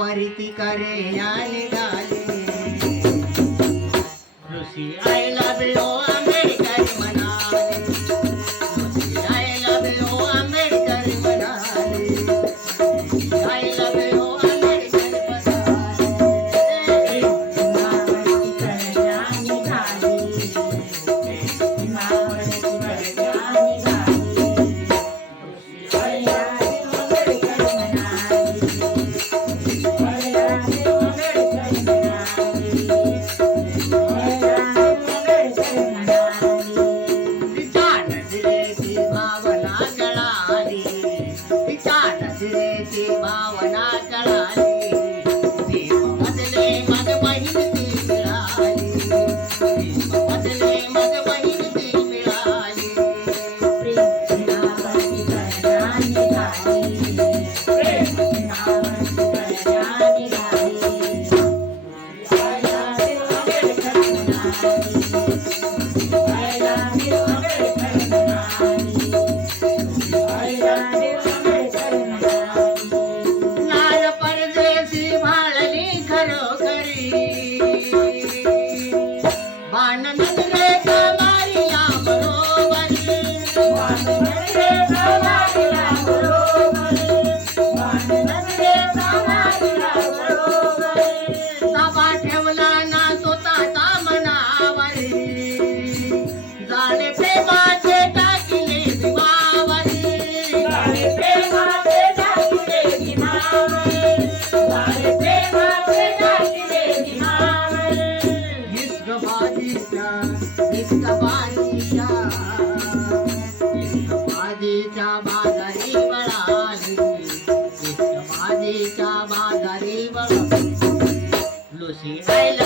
परिती करे आले गाले आयला बिळो Thank you. चा बाजारी बळ लुशी राहिला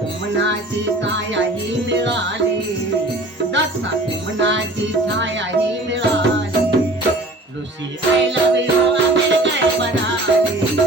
कुमनाची काया ही मिळाली. दत्ता कुमनाची छाया ही मिळाली लुसी आय लव्ह यू